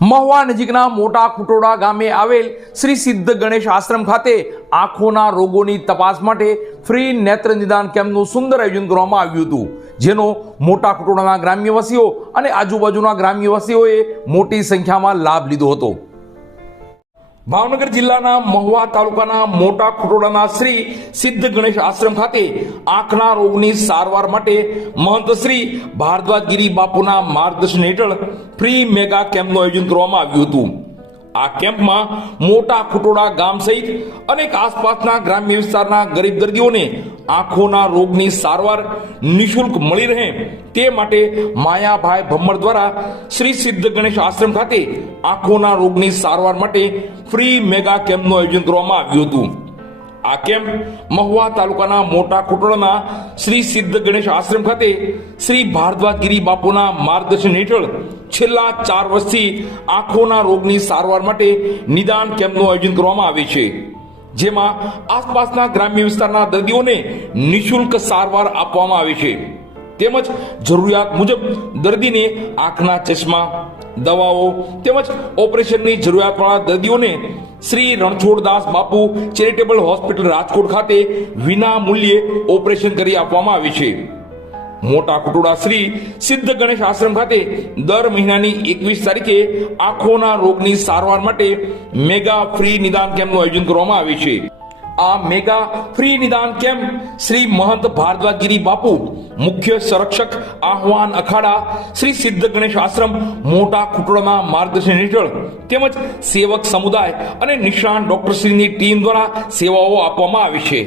મહુવા નજીકના મોટા ખુટોડા ગામે આવેલ શ્રી સિદ્ધ ગણેશ આશ્રમ ખાતે આંખોના રોગોની તપાસ માટે ફ્રી નેત્ર નિદાન કેમ્પનું સુંદર આયોજન કરવામાં આવ્યું હતું, જેનો મોટા ખુટોડાના ગ્રામ્યવાસીઓ અને આજુબાજુના ગ્રામ્યવાસીઓએ મોટી સંખ્યામાં લાભ લીધો હતો. ભાવનગર જિલ્લાના મહુવા તાલુકાના મોટા ખુટોડાના શ્રી સિદ્ધ ગણેશ આશ્રમ ખાતે આંખના રોગની સારવાર માટે મહંત શ્રી ભારદ્વાજગીરી બાપુના માર્ગદર્શન હેઠળ ફ્રી મેગા કેમ્પનું આયોજન કરવામાં આવ્યું હતું. આ કેમ્પમાં મોટા ખુટોડા ગામ સહિત અનેક આસપાસના ગ્રામ્ય વિસ્તારના ગરીબ દર્દીઓને આંખોના રોગની સારવાર નિઃશુલ્ક મળી રહે તે માટે માયાભાઈ ભમ્મર દ્વારા શ્રી સિદ્ધ ગણેશ આશ્રમ ખાતે આંખોના રોગની સારવાર માટે ફ્રી મેગા કેમ્પનું આયોજન કરવામાં આવ્યું હતું. આ કેમ્પ મહુવા તાલુકાના મોટા ખુટોડાના શ્રી સિદ્ધ ગણેશ આશ્રમ ખાતે શ્રી ભારદ્વાજગીરી બાપુના માર્ગદર્શન હેઠળ છેલ્લા 4 વર્ષથી આંખોના રોગની સારવાર માટે નિદાન કેમ્પનું આયોજન કરવામાં આવે છે, જેમાં આસપાસના ગ્રામ્ય વિસ્તારના દર્દીઓને નિઃશુલ્ક સારવાર આપવામાં આવે છે, તેમજ જરૂરિયાત મુજબ દર્દીને આંખના ચશ્મા, દવાઓ તેમજ ઓપરેશનની જરૂરિયાતવાળા દર્દીઓને શ્રી રણછોડદાસ બાપુ ચેરિટેબલ હોસ્પિટલ રાજકોટ ખાતે વિના મૂલ્યે ઓપરેશન કરી આપવામાં આવે છે. મોટા ખુટોડા શ્રી સિદ્ધ ગણેશ આશ્રમ ખાતે દર મહિનાની 21 તારીખે આંખોના રોગની સારવાર માટે મેગા ફ્રી નિદાન કેમ્પનું આયોજન કરવામાં આવે છે. આ મેગા ફ્રી નિદાન કેમ્પ શ્રી મહંત ભારદ્વાજગીરી બાપુ, મુખ્ય સંરક્ષક આહવાન અખાડા, શ્રી સિદ્ધ ગણેશ આશ્રમ મોટા ખુટોડાના માર્ગદર્શન હેઠળ તેમજ સેવક સમુદાય અને નિષ્ણાત ડોક્ટરશ્રીની ટીમ દ્વારા સેવાઓ આપવામાં આવી છે.